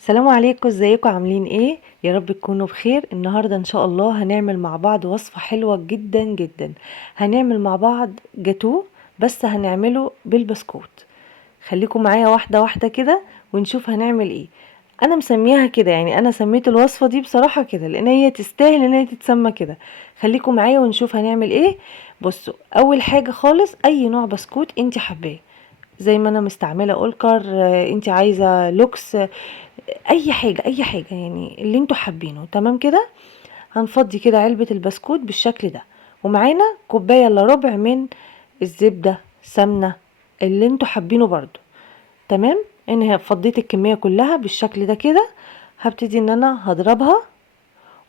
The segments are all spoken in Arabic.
السلام عليكم، ازيكم؟ عاملين ايه؟ يا رب تكونوا بخير. النهارده ان شاء الله هنعمل مع بعض وصفة حلوة جدا جدا. هنعمل مع بعض جاتوه، بس هنعمله بالبسكوت. خليكم معايا واحدة واحدة كده ونشوف هنعمل ايه. انا مسميها كده، يعني انا سميت الوصفة دي بصراحة كده لان هي تستاهل ان هي تتسمى كده. خليكم معايا ونشوف هنعمل ايه. بصوا، اول حاجة خالص اي نوع بسكوت انت حباه، زي ما انا مستعمله اولكر، انت عايزه لوكس، اي حاجه اي حاجه يعني اللي انتوا حابينه. تمام كده. هنفضي كده علبه البسكوت بالشكل ده، ومعانا كوبايه الا ربع من الزبده، سمنه، اللي انتوا حابينه برضو. تمام. انا فضيت الكميه كلها بالشكل ده كده. هبتدي ان انا هضربها،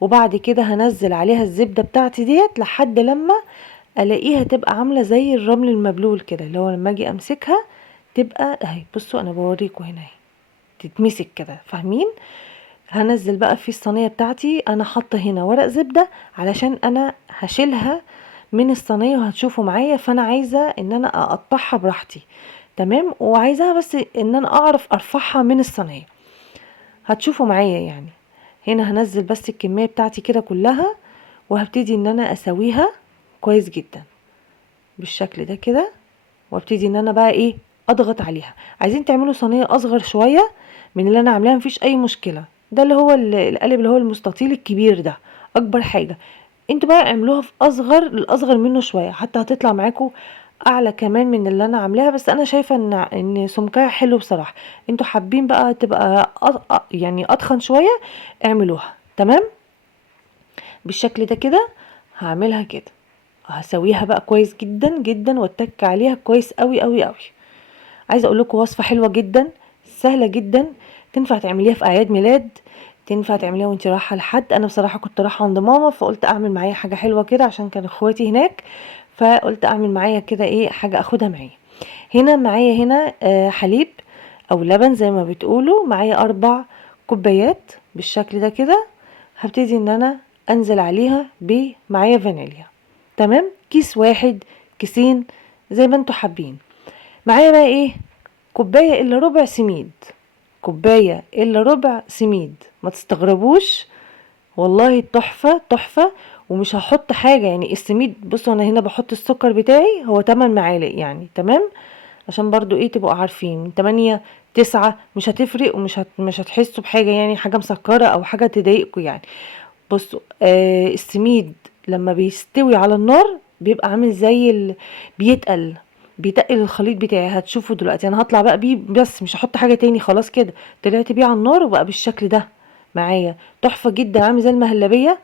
وبعد كده هنزل عليها الزبده بتاعتي ديت لحد لما الاقيها تبقى عامله زي الرمل المبلول كده، اللي هو لما اجي امسكها تبقى اهي. بصوا انا بوريكم هنا اهي، تتمسك كده، فاهمين؟ هنزل بقى في الصينيه بتاعتي. انا حاطه هنا ورق زبده علشان انا هشيلها من الصينيه وهتشوفوا معايا، فانا عايزه ان انا اقطعها براحتي. تمام. وعايزاها بس ان انا اعرف ارفعها من الصينيه، هتشوفوا معايا يعني. هنا هنزل بس الكميه بتاعتي كده كلها، وهبتدي ان انا اسويها كويس جدا بالشكل ده كده. وابتدي ان انا بقى ايه، اضغط عليها. عايزين تعملوا صينيه اصغر شويه من اللي انا عاملاها مفيش اي مشكله، ده اللي هو القالب اللي هو المستطيل الكبير ده اكبر حاجه. انتوا بقى اعملوها في اصغر، الاصغر منه شويه، حتى هتطلع معاكم اعلى كمان من اللي انا عاملاها. بس انا شايفه ان سمكها حلو بصراحه. انتوا حابين بقى تبقى يعني اتخن شويه، اعملوها. تمام بالشكل ده كده. هعملها كده، هسويها بقى كويس جدا جدا واتك عليها كويس قوي قوي قوي. عايزه اقول لكم وصفه حلوه جدا، سهله جدا، تنفع تعمليها في اعياد ميلاد، تنفع تعمليها وانت رايحه لحد. انا بصراحه كنت رايحه عند ماما، فقلت اعمل معايا حاجه حلوه كده عشان كان اخواتي هناك، فقلت اعمل معايا كده ايه، حاجه اخدها معايا. هنا معايا هنا حليب او لبن زي ما بتقولوا. معايا 4 كوبايات بالشكل ده كده. هبتدي ان انا انزل عليها معايا فانيليا. تمام. كيس واحد، كيسين، زي ما انتوا حابين. معايا بقى ايه، كوباية الا ربع سميد. كوباية الا ربع سميد، ما تستغربوش، والله تحفة تحفة. ومش هحط حاجة يعني السميد. بصوا انا هنا بحط السكر بتاعي هو 8 معالق يعني. تمام. عشان برضو ايه تبقوا عارفين، 8 9 مش هتفرق، مش هتحسوا بحاجة يعني، حاجة مسكرة او حاجة تضايقكم يعني. بصوا السميد لما بيستوي على النار بيبقى عامل زي بيتقل، بيتقل الخليط بتاعي. هتشوفوا دلوقتي انا هطلع بقى بيه، بس مش هحط حاجة تاني، خلاص كده طلعت بيه على النار وبقى بالشكل ده معايا. تحفة جدا، عامل زي المهلبية،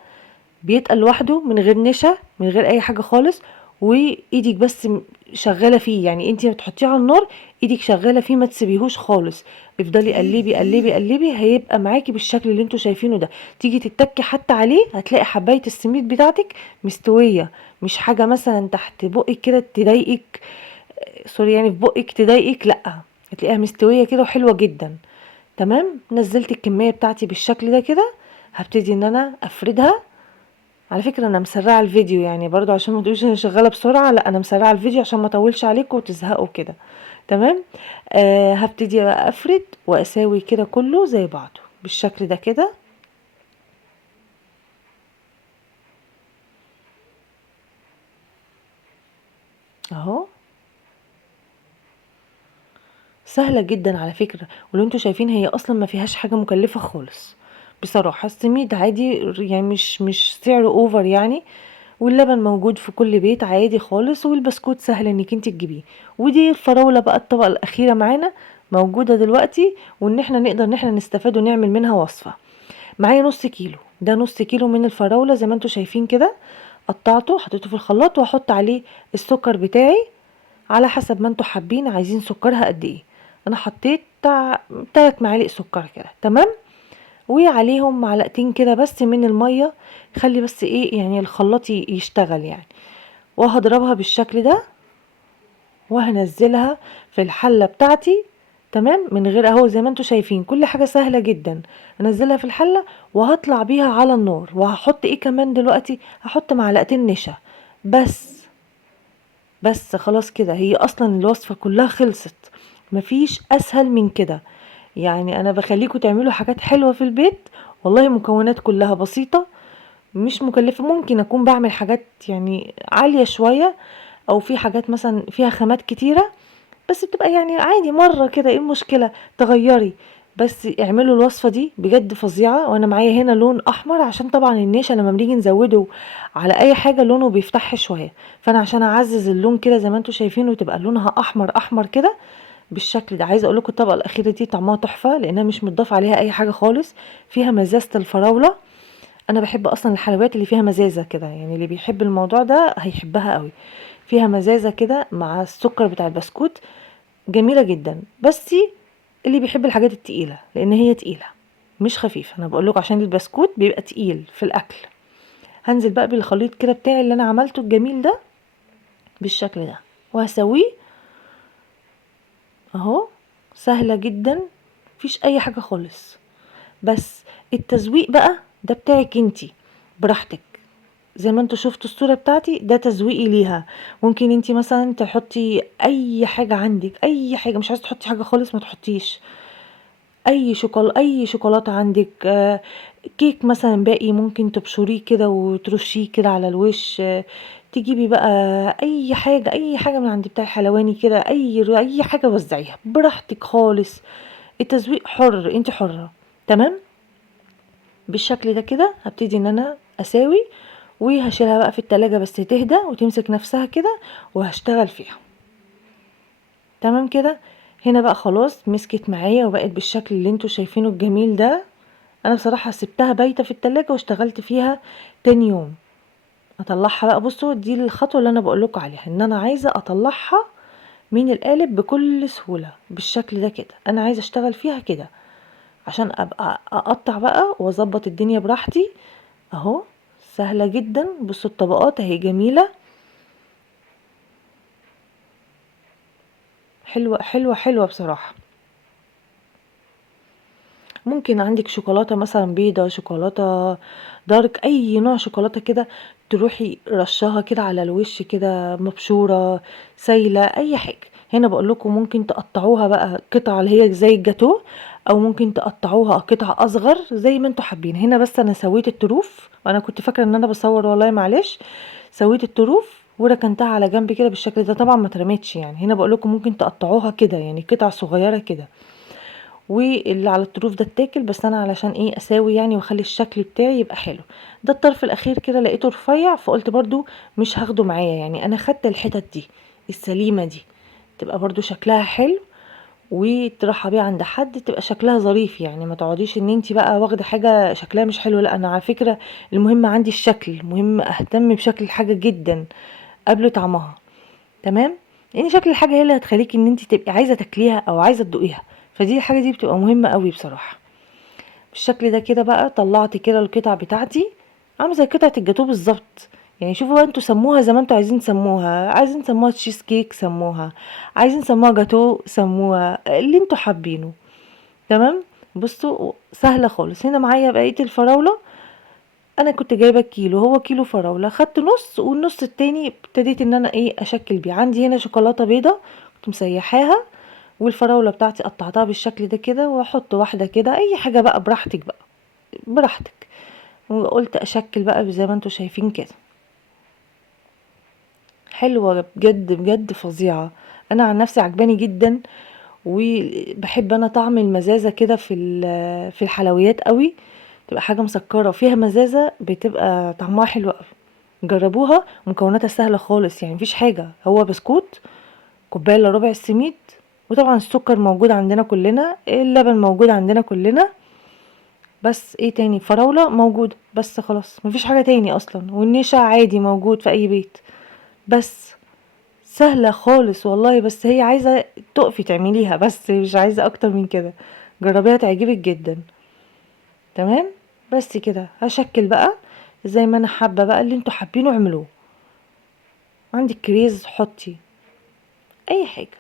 بيتقل لوحده من غير نشا، من غير اي حاجة خالص. وايدك بس شغالة فيه، يعني انتي بتحطيه على النار ايدك شغالة فيه، ما تسيبيهوش خالص. افضلي قلبي قلبي قلبي، هيبقى معاكي بالشكل اللي انتوا شايفينه ده. تيجي تتكي حتى عليه هتلاقي حباية السميد بتاعتك مستوية، مش حاجة مثلا تحت بقك كده تضايقك، سوري يعني في بقك تضايقك، لا، هتلاقيها مستوية كده وحلوة جدا. تمام. نزلت الكمية بتاعتي بالشكل ده كده. هبتدي ان انا افردها. على فكرة انا مسرعة الفيديو يعني برضو عشان ما تقولوش انا شغالة بسرعة، لا انا مسرعة الفيديو عشان ما اطولش عليكم وتزهقوا كده. تمام. هبتدي بقى افرد واساوي كده كله زي بعضه بالشكل ده كده اهو. سهلة جدا على فكرة، ولو انتوا شايفين هي اصلا ما فيهاش حاجة مكلفة خالص بصراحة. السميد عادي يعني مش سعره اوفر يعني، واللبن موجود في كل بيت عادي خالص، والبسكوت سهل انك انت تجيبيه. ودي الفراولة بقى الطبقة الاخيرة معانا موجودة دلوقتي، وان احنا نقدر ان احنا نستفاد ونعمل منها وصفة. معايا نص كيلو، ده نص كيلو من الفراولة زي ما انتوا شايفين كده. قطعته حطيته في الخلاط، وهحط عليه السكر بتاعي على حسب ما انتوا حابين عايزين سكرها قد ايه. انا حطيت بتاع 3 معالق سكر كده. تمام. وعليهم معلقتين كده بس من المية، خلي بس ايه يعني الخلاط يشتغل يعني. وهضربها بالشكل ده، وهنزلها في الحلة بتاعتي. تمام. من غير اهو زي ما انتوا شايفين كل حاجة سهلة جدا. هنزلها في الحلة وهطلع بيها على النار. وهحط ايه كمان دلوقتي، هحط معلقتين نشا بس. خلاص كده هي اصلا الوصفة كلها خلصت، مفيش اسهل من كده. يعني انا بخليكم تعملوا حاجات حلوة في البيت، والله مكونات كلها بسيطة مش مكلفة. ممكن اكون بعمل حاجات يعني عالية شوية، او في حاجات مثلا فيها خامات كتيرة، بس بتبقى يعني عادي مرة كده، ايه المشكلة تغيري. بس اعملوا الوصفة دي بجد فظيعة. وانا معايا هنا لون احمر، عشان طبعا النشا لما بنيجي نزوده على اي حاجة لونه بيفتح شوية، فانا عشان اعزز اللون كده زي ما انتم شايفين وتبقى لونها احمر احمر كده بالشكل ده. عايزه اقول لكم الطبقه الاخيره دي طعمها تحفه، لانها مش متضاف عليها اي حاجه خالص، فيها مزازه الفراوله. انا بحب اصلا الحلويات اللي فيها مزازه كده، يعني اللي بيحب الموضوع ده هيحبها قوي. فيها مزازه كده مع السكر بتاع البسكوت، جميله جدا. بس اللي بيحب الحاجات التقيله، لان هي تقيله مش خفيفه، انا بقول لكم عشان البسكوت بيبقى تقيل في الاكل. هنزل بقى بالخليط كده بتاعي اللي انا عملته الجميل ده بالشكل ده، وهسويه اهو. سهله جدا، مفيش اي حاجه خالص. بس التزويق بقى ده بتاعك انتي براحتك. زي ما انتوا شفتوا الصورة بتاعتي ده تزويقي ليها. ممكن انتي مثلا تحطي اي حاجة عندك، اي حاجة مش عايزة تحطي حاجة خالص ما تحطيش. اي شوكولاتة عندك، كيك مثلا باقي ممكن تبشريه كده وترشيه كده على الوش. تجيبي بقى اي حاجة من عند بتاع الحلواني كده، اي حاجة وزعيها براحتك خالص. التزويق حر، انت حرة. تمام. بالشكل ده كده هبتدي ان انا اساوي، وهشيلها بقى في التلاجة بس تهدى وتمسك نفسها كده، وهشتغل فيها. تمام كده. هنا بقى خلاص مسكت معايا وبقت بالشكل اللي انتوا شايفينه الجميل ده. انا بصراحة سبتها بايتة في التلاجة واشتغلت فيها تاني يوم. اطلعها بقى، بصوا دي الخطوة اللي انا بقولكوا عليها، ان انا عايزة اطلعها من القالب بكل سهولة بالشكل ده كده. انا عايزة اشتغل فيها كده عشان ابقى اقطع بقى واظبط الدنيا براحتي اهو. سهلة جدا. بصوا الطبقات اهي جميلة، حلوة حلوة حلوة بصراحة. ممكن عندك شوكولاتة مثلا بيضة، شوكولاتة دارك، اي نوع شوكولاتة كده، تروحي رشها كده على الوش كده مبشورة سايلة اي حاجة. هنا بقول لكم ممكن تقطعوها بقى قطع اللي هي زي الجاتو، او ممكن تقطعوها قطع اصغر زي ما انتوا حابين. هنا بس انا سويت الطروف، وانا كنت فاكرة ان انا بصور والله معلش. سويت الطروف وركنتها على جنب كده بالشكل ده، طبعا ما اترمتش يعني. هنا بقول لكم ممكن تقطعوها كده يعني قطع صغيرة كده، واللي على الطروف ده اتاكل. بس انا علشان ايه اساوي يعني واخلي الشكل بتاعي يبقى حلو. ده الطرف الاخير كده لقيته رفيع، فقلت برضو مش هاخده معايا، يعني انا خدت الحتت دي السليمة دي تبقى برضو شكلها حلو، وتروحها بيها عند حد تبقى شكلها ظريف. يعني ما تقعديش ان انتي بقى واخده حاجه شكلها مش حلو. لا انا على فكره المهم عندي الشكل، مهم اهتم بشكل الحاجه جدا قبل طعمها. تمام. لان شكل الحاجه هي اللي هتخليكي ان انتي تبقي عايزه تاكليها او عايزه تدوقيها، فدي الحاجه دي بتبقى مهمه قوي بصراحه. بالشكل ده كده بقى طلعت كده القطع بتاعتي عامله زي قطعه الجاتوه بالظبط. يعني شوفوا بقى انتوا سموها زي ما انتوا عايزين تسموها، عايزين تسموها تشيز كيك سموها، عايزين تسموها جاتوه سموها اللي انتوا حابينه. تمام. بصوا سهله خالص. هنا معايا بقيه الفراوله، انا كنت جايبه كيلو، هو كيلو فراوله خدت نص، والنص التاني ابتديت ان انا ايه اشكل بيه. عندي هنا شوكولاته بيضه كنت مسيحاها، والفراوله بتاعتي قطعتها بالشكل ده كده، واحط واحده كده اي حاجه بقى براحتك بقى براحتك. وقلت اشكل بقى زي ما انتوا شايفين كده. حلوه بجد بجد فظيعه. انا عن نفسي عجباني جدا، وبحب انا طعم المزازه كده في الحلويات قوي. تبقى حاجه مسكره وفيها مزازه بتبقى طعمها حلو قوي. جربوها. مكوناتها سهله خالص، يعني مفيش حاجه، هو بسكوت، كوبايه الا ربع السميد، وطبعا السكر موجود عندنا كلنا، اللبن موجود عندنا كلنا، بس ايه تاني، فراولة موجودة بس خلاص، مفيش حاجة تاني اصلا، والنشا عادي موجود في اي بيت. بس سهلة خالص والله، بس هي عايزة تقفي تعمليها بس، مش عايزة اكتر من كده. جربيها تعجبك جدا. تمام. بس كده هشكل بقى زي ما انا حابة بقى، اللي انتوا حابينه اعملوه. عندك كريز حطي اي حاجة.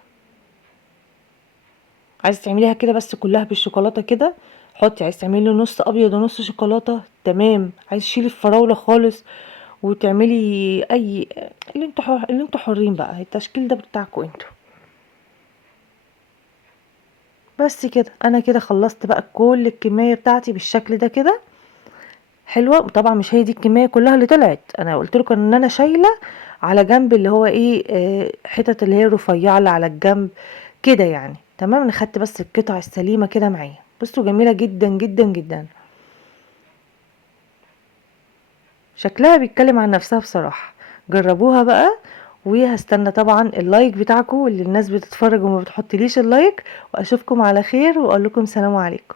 عايزة تعمليها كده بس كلها بالشوكولاتة كده حطي، عايز تعملي نص ابيض ونص شوكولاتة تمام، عايز تشيلي الفراولة خالص وتعملي اي اللي انتوا حرين بقى، التشكيل ده بتاعكم انتوا. بس كده انا كده خلصت بقى كل الكمية بتاعتي بالشكل ده كده. حلوة. طبعا مش هي دي الكمية كلها اللي طلعت، انا قلت لكم ان انا شايلة على جنب اللي هو ايه حتت اللي هي الرفيعة اللي على الجنب كده يعني. تمام. انا خدت بس القطع السليمة كده معايا. بصوا جميلة جدا جدا جدا، شكلها بيتكلم عن نفسها بصراحة. جربوها بقى، وهستنى طبعا اللايك بتاعكم اللي الناس بتتفرج وما بتحطليش اللايك. واشوفكم على خير واقول لكم سلام عليكم.